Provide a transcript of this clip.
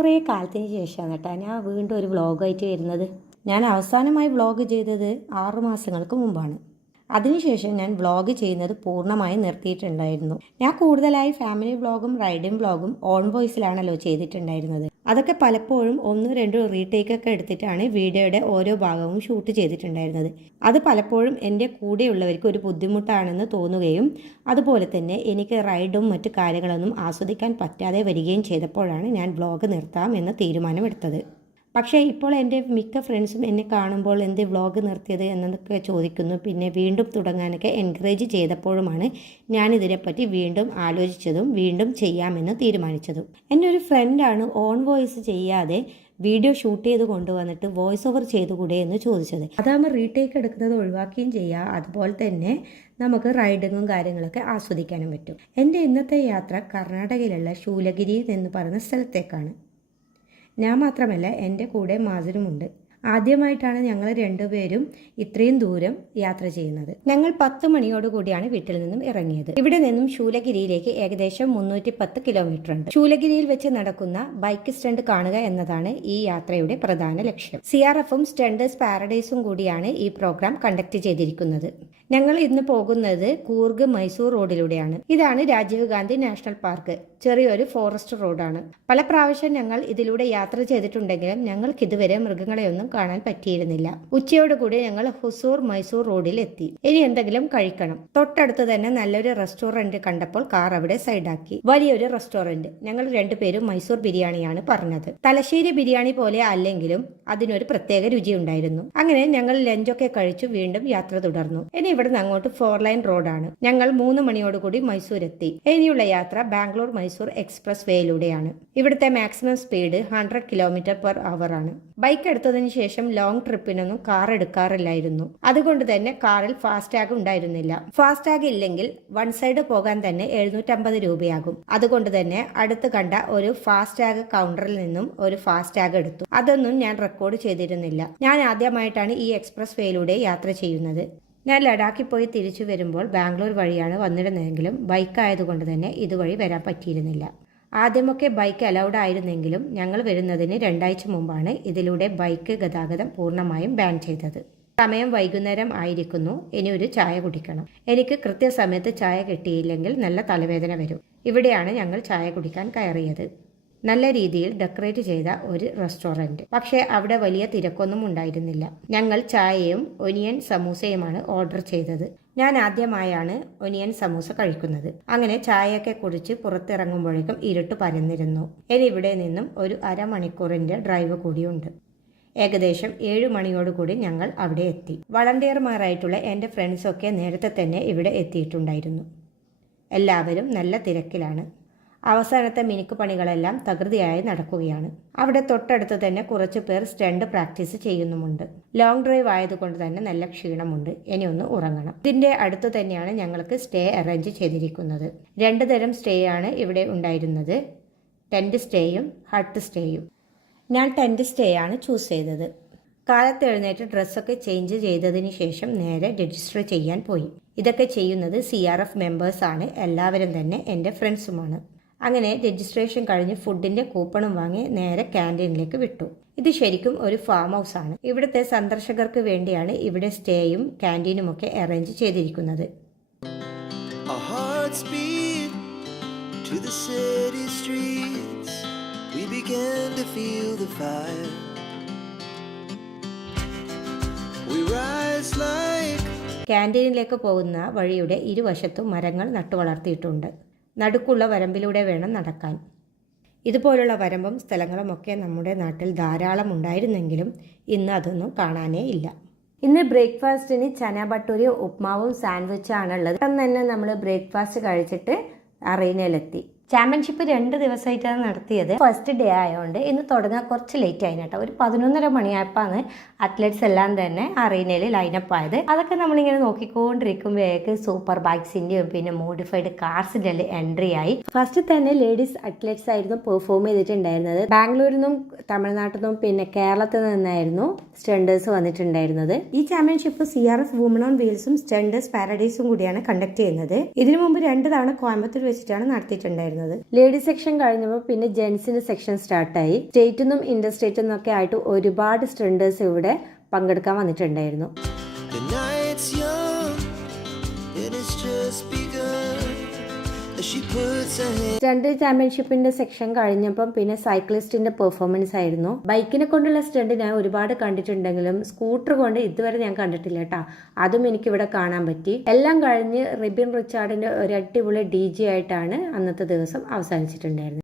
കുറേ കാലത്തിന് ശേഷമാണ് കേട്ടോ ഞാൻ വീണ്ടും ഒരു വ്ളോഗായിട്ട് വരുന്നത്. ഞാൻ അവസാനമായി വ്ളോഗ് ചെയ്തത് 6 മാസങ്ങൾക്ക് മുമ്പാണ്. അതിനുശേഷം ഞാൻ വ്ളോഗ് ചെയ്യുന്നത് പൂർണ്ണമായി നിർത്തിയിട്ടുണ്ടായിരുന്നു. ഞാൻ കൂടുതലായി ഫാമിലി വ്ളോഗും റൈഡിംഗ് വ്ളോഗും ഓൺ വോയിസിലാണല്ലോ ചെയ്തിട്ടുണ്ടായിരുന്നത്. അതൊക്കെ പലപ്പോഴും 1-2 റീടേക്കൊക്കെ എടുത്തിട്ടാണ് വീഡിയോയുടെ ഓരോ ഭാഗവും ഷൂട്ട് ചെയ്തിട്ടുണ്ടായിരുന്നത്. അത് പലപ്പോഴും എൻ്റെ കൂടെയുള്ളവർക്ക് ഒരു ബുദ്ധിമുട്ടാണെന്ന് തോന്നുകയും അതുപോലെ തന്നെ എനിക്ക് റൈഡും മറ്റു കാര്യങ്ങളൊന്നും ആസ്വദിക്കാൻ പറ്റാതെ വരികയും ചെയ്തപ്പോഴാണ് ഞാൻ വ്ളോഗ് നിർത്താം എന്ന തീരുമാനമെടുത്തത്. പക്ഷേ ഇപ്പോൾ എൻ്റെ മിക്ക ഫ്രണ്ട്സും എന്നെ കാണുമ്പോൾ എന്ത് വ്ളോഗ് നിർത്തിയത് എന്നൊക്കെ ചോദിക്കുന്നു. പിന്നെ വീണ്ടും തുടങ്ങാനൊക്കെ എൻകറേജ് ചെയ്തപ്പോഴുമാണ് ഞാനിതിനെപ്പറ്റി വീണ്ടും ആലോചിച്ചതും വീണ്ടും ചെയ്യാമെന്ന് തീരുമാനിച്ചതും. എൻ്റെ ഒരു ഫ്രണ്ടാണ് ഓൺ വോയിസ് ചെയ്യാതെ വീഡിയോ ഷൂട്ട് ചെയ്ത് കൊണ്ടുവന്നിട്ട് വോയിസ് ഓവർ ചെയ്തുകൂടെ എന്ന് ചോദിച്ചത്. അതാകുമ്പോൾ റീടേക്ക് എടുക്കുന്നത് ഒഴിവാക്കുകയും ചെയ്യുക, അതുപോലെ തന്നെ നമുക്ക് റൈഡിങ്ങും കാര്യങ്ങളൊക്കെ ആസ്വദിക്കാനും പറ്റും. എൻ്റെ ഇന്നത്തെ യാത്ര കർണാടകയിലുള്ള ശൂലഗിരി എന്ന് പറയുന്ന സ്ഥലത്തേക്കാണ്. ഞാൻ മാത്രമല്ല, എൻ്റെ കൂടെ മാസനുമുണ്ട്. ആദ്യമായിട്ടാണ് ഞങ്ങൾ രണ്ടുപേരും ഇത്രയും ദൂരം യാത്ര ചെയ്യുന്നത്. ഞങ്ങൾ 10 മണിയോടുകൂടിയാണ് വീട്ടിൽ നിന്നും ഇറങ്ങിയത്. ഇവിടെ നിന്നും ശൂലഗിരിയിലേക്ക് ഏകദേശം 310 കിലോമീറ്റർ ഉണ്ട്. ശൂലഗിരിയിൽ വെച്ച് നടക്കുന്ന ബൈക്ക് സ്റ്റണ്ട് കാണുക എന്നതാണ് ഈ യാത്രയുടെ പ്രധാന ലക്ഷ്യം. CRFും സ്റ്റണ്ടേഴ്സ് പാരഡൈസും കൂടിയാണ് ഈ പ്രോഗ്രാം കണ്ടക്ട് ചെയ്തിരിക്കുന്നത്. ഞങ്ങൾ ഇന്ന് പോകുന്നത് കൂർഗ് മൈസൂർ റോഡിലൂടെയാണ്. ഇതാണ് രാജീവ് ഗാന്ധി നാഷണൽ പാർക്ക്. ചെറിയൊരു ഫോറസ്റ്റ് റോഡാണ്. പല പ്രാവശ്യം ഞങ്ങൾ ഇതിലൂടെ യാത്ര ചെയ്തിട്ടുണ്ടെങ്കിലും ഞങ്ങൾക്ക് ഇതുവരെ മൃഗങ്ങളെയൊന്നും കാണാൻ പറ്റിയിരുന്നില്ല. ഉച്ചയോടുകൂടി ഞങ്ങൾ ഹുസൂർ മൈസൂർ റോഡിൽ എത്തി. ഇനി എന്തെങ്കിലും കഴിക്കണം. തൊട്ടടുത്ത് തന്നെ നല്ലൊരു റെസ്റ്റോറന്റ് കണ്ടപ്പോൾ കാർ അവിടെ സൈഡാക്കി. വലിയൊരു റെസ്റ്റോറന്റ്. ഞങ്ങൾ രണ്ടുപേരും മൈസൂർ ബിരിയാണിയാണ് പറഞ്ഞത്. തലശ്ശേരി ബിരിയാണി പോലെ അല്ലെങ്കിലും അതിനൊരു പ്രത്യേക രുചി ഉണ്ടായിരുന്നു. അങ്ങനെ ഞങ്ങൾ ലഞ്ചൊക്കെ കഴിച്ചു വീണ്ടും യാത്ര തുടർന്നു. ഇനി ഇവിടുന്ന് അങ്ങോട്ട് 4 ലൈൻ റോഡാണ്. ഞങ്ങൾ 3 മണിയോടുകൂടി മൈസൂർ എത്തി. ഇനിയുള്ള യാത്ര ബാംഗ്ലൂർ മൈസൂർ എക്സ്പ്രസ് വേയിലൂടെയാണ്. ഇവിടുത്തെ മാക്സിമം സ്പീഡ് 100 km/h ആണ്. ബൈക്ക് എടുത്തതിന് ശേഷം ലോങ് ട്രിപ്പിനൊന്നും കാർ എടുക്കാറില്ലായിരുന്നു. അതുകൊണ്ട് തന്നെ കാറിൽ ഫാസ്ടാഗ് ഉണ്ടായിരുന്നില്ല. ഫാസ്ടാഗ് ഇല്ലെങ്കിൽ വൺ സൈഡ് പോകാൻ തന്നെ 750 രൂപയാകും. അതുകൊണ്ട് തന്നെ അടുത്ത് കണ്ട ഒരു ഫാസ്ടാഗ് കൗണ്ടറിൽ നിന്നും ഒരു ഫാസ്ടാഗ് എടുത്തു. അതൊന്നും ഞാൻ റെക്കോർഡ് ചെയ്തിരുന്നില്ല. ഞാൻ ആദ്യമായിട്ടാണ് ഈ എക്സ്പ്രസ് വേയിലൂടെ യാത്ര ചെയ്യുന്നത്. ഞാൻ ലഡാക്കിൽ പോയി തിരിച്ചു വരുമ്പോൾ ബാംഗ്ലൂർ വഴിയാണ് വന്നിരുന്നതെങ്കിലും ബൈക്ക് ആയതുകൊണ്ട് തന്നെ ഇതുവഴി വരാൻ പറ്റിയിരുന്നില്ല. ആദ്യമൊക്കെ ബൈക്ക് അലൗഡ് ആയിരുന്നെങ്കിലും ഞങ്ങൾ വരുന്നതിന് 2 ആഴ്ച മുമ്പാണ് ഇതിലൂടെ ബൈക്ക് ഗതാഗതം പൂർണ്ണമായും ബാൻ ചെയ്തത്. സമയം വൈകുന്നേരം ആയിരിക്കുന്നു. ഇനി ഒരു ചായ കുടിക്കണം. എനിക്ക് കൃത്യസമയത്ത് ചായ കിട്ടിയില്ലെങ്കിൽ നല്ല തലവേദന വരും. ഇവിടെയാണ് ഞങ്ങൾ ചായ കുടിക്കാൻ കയറിയത്. നല്ല രീതിയിൽ ഡെക്കറേറ്റ് ചെയ്ത ഒരു റെസ്റ്റോറൻറ്റ്. പക്ഷേ അവിടെ വലിയ തിരക്കൊന്നും ഉണ്ടായിരുന്നില്ല. ഞങ്ങൾ ചായയും ഒനിയൻ സമൂസയുമാണ് ഓർഡർ ചെയ്തത്. ഞാൻ ആദ്യമായാണ് ഒനിയൻ സമൂസ കഴിക്കുന്നത്. അങ്ങനെ ചായയൊക്കെ കുടിച്ച് പുറത്തിറങ്ങുമ്പോഴേക്കും ഇരുട്ട് പരന്നിരുന്നു. ഇനി ഇവിടെ നിന്നും ഒരു അരമണിക്കൂറിൻ്റെ ഡ്രൈവ് കൂടിയുണ്ട്. ഏകദേശം 7 മണിയോടുകൂടി ഞങ്ങൾ അവിടെ എത്തി. വളണ്ടിയർമാരായിട്ടുള്ള എൻ്റെ ഫ്രണ്ട്സൊക്കെ നേരത്തെ തന്നെ ഇവിടെ എത്തിയിട്ടുണ്ടായിരുന്നു. എല്ലാവരും നല്ല തിരക്കിലാണ്. അവസാനത്തെ മിനുക്ക് പണികളെല്ലാം തകൃതിയായി നടക്കുകയാണ്. അവിടെ തൊട്ടടുത്ത് തന്നെ കുറച്ചു പേർ സ്റ്റണ്ട് പ്രാക്ടീസ് ചെയ്യുന്നുമുണ്ട്. ലോങ് ഡ്രൈവ് ആയതുകൊണ്ട് തന്നെ നല്ല ക്ഷീണമുണ്ട്. ഇനി ഒന്ന് ഉറങ്ങണം. ഇതിൻ്റെ അടുത്ത് തന്നെയാണ് ഞങ്ങൾക്ക് സ്റ്റേ അറേഞ്ച് ചെയ്തിരിക്കുന്നത്. 2 തരം സ്റ്റേ ആണ് ഇവിടെ ഉണ്ടായിരുന്നത്. ടെൻറ്റ് സ്റ്റേയും ഹട്ട് സ്റ്റേയും. ഞാൻ ടെൻറ്റ് സ്റ്റേ ആണ് ചൂസ് ചെയ്തത്. കാലത്ത് എഴുന്നേറ്റ് ഡ്രസ്സൊക്കെ ചേഞ്ച് ചെയ്തതിന് ശേഷം നേരെ രജിസ്റ്റർ ചെയ്യാൻ പോയി. ഇതൊക്കെ ചെയ്യുന്നത് CRF മെമ്പേഴ്സാണ്. എല്ലാവരും തന്നെ എൻ്റെ ഫ്രണ്ട്സുമാണ്. അങ്ങനെ രജിസ്ട്രേഷൻ കഴിഞ്ഞ് ഫുഡിൻ്റെ കൂപ്പണും വാങ്ങി നേരെ ക്യാൻറ്റീനിലേക്ക് വിട്ടു. ഇത് ശരിക്കും ഒരു ഫാം ഹൗസ് ആണ്. ഇവിടുത്തെ സന്ദർശകർക്ക് വേണ്ടിയാണ് ഇവിടെ സ്റ്റേയും ക്യാൻറ്റീനും ഒക്കെ അറേഞ്ച് ചെയ്തിരിക്കുന്നത്. ക്യാൻറ്റീനിലേക്ക് പോകുന്ന വഴിയുടെ ഇരുവശത്തും മരങ്ങൾ നട്ടുവളർത്തിയിട്ടുണ്ട്. നടുക്കുള്ള വരമ്പിലൂടെ വേണം നടക്കാൻ. ഇതുപോലുള്ള വരമ്പും സ്ഥലങ്ങളുമൊക്കെ നമ്മുടെ നാട്ടിൽ ധാരാളം ഉണ്ടായിരുന്നെങ്കിലും ഇന്ന് അതൊന്നും കാണാനേ ഇല്ല. ഇന്ന് ബ്രേക്ക്ഫാസ്റ്റിന് ചന ബട്ടൂരി ഉപ്മാവും സാൻഡ്വിച്ചാണുള്ളത്. പെട്ടെന്ന് തന്നെ നമ്മൾ ബ്രേക്ക്ഫാസ്റ്റ് കഴിച്ചിട്ട് അറീനയിലെത്തി. ചാമ്പ്യൻഷിപ്പ് 2 ദിവസമായിട്ടാണ് നടത്തിയത്. ഫസ്റ്റ് ഡേ ആയതുകൊണ്ട് ഇന്ന് തുടങ്ങാൻ കുറച്ച് ലേറ്റ് ആയി കേട്ടോ. ഒരു 11:30 മണിയായപ്പോഴാണ് അത്ലറ്റ്സ് എല്ലാം തന്നെ അറീനയിൽ ലൈനപ്പ് ആയത്. അതൊക്കെ നമ്മളിങ്ങനെ നോക്കിക്കൊണ്ടിരിക്കുമ്പോഴേക്ക് സൂപ്പർ ബൈക്സിൻ്റെയും പിന്നെ മോഡിഫൈഡ് കാർസിൻ്റെ എൻട്രി ആയി. ഫസ്റ്റ് തന്നെ ലേഡീസ് അത്ലറ്റ്സ് ആയിരുന്നു പെർഫോം ചെയ്തിട്ടുണ്ടായിരുന്നത്. ബാംഗ്ലൂരിൽ നിന്നും തമിഴ്നാട്ടിൽ നിന്നും പിന്നെ കേരളത്തിൽ നിന്നായിരുന്നു സ്റ്റണ്ടേഴ്സ് വന്നിട്ടുണ്ടായിരുന്നത്. ഈ ചാമ്പ്യൻഷിപ്പ് CRF വുമൺ ഓൺ വീൽസും സ്റ്റണ്ടേഴ്സ് പാരഡൈസും കൂടിയാണ് കണ്ടക്ട് ചെയ്യുന്നത്. ഇതിനു മുമ്പ് 2 തവണ കോയമ്പത്തൂർ വെച്ചിട്ടാണ് നടത്തിയിട്ടുണ്ടായിരുന്നത്. അവസാനിച്ചിരുന്നത്. ലേഡീസ് സെക്ഷൻ കഴിഞ്ഞപ്പോൾ പിന്നെ ജെൻസിന്റെ സെക്ഷൻ സ്റ്റാർട്ടായി. സ്റ്റേറ്റിൽ നിന്നും ഇന്റർ സ്റ്റേറ്റിൽ നിന്നൊക്കെ ആയിട്ട് ഒരുപാട് സ്ട്രെൻഡേഴ്സ് ഇവിടെ പങ്കെടുക്കാൻ വന്നിട്ടുണ്ടായിരുന്നു. സ്റ്റണ്ട് ചാമ്പ്യൻഷിപ്പിന്റെ സെക്ഷൻ കഴിഞ്ഞപ്പം പിന്നെ സൈക്ലിസ്റ്റിന്റെ പെർഫോമൻസ് ആയിരുന്നു. ബൈക്കിനെ കൊണ്ടുള്ള സ്റ്റണ്ട് ഞാൻ ഒരുപാട് കണ്ടിട്ടുണ്ടെങ്കിലും സ്കൂട്ടർ കൊണ്ട് ഇതുവരെ ഞാൻ കണ്ടിട്ടില്ല കേട്ടോ. അതും എനിക്കിവിടെ കാണാൻ പറ്റി. എല്ലാം കഴിഞ്ഞ് റിബിൻ റിച്ചാർഡിന്റെ ഒരു അടിപൊളി DJ ആയിട്ടാണ് അന്നത്തെ ദിവസം അവസാനിച്ചിട്ടുണ്ടായിരുന്നത്.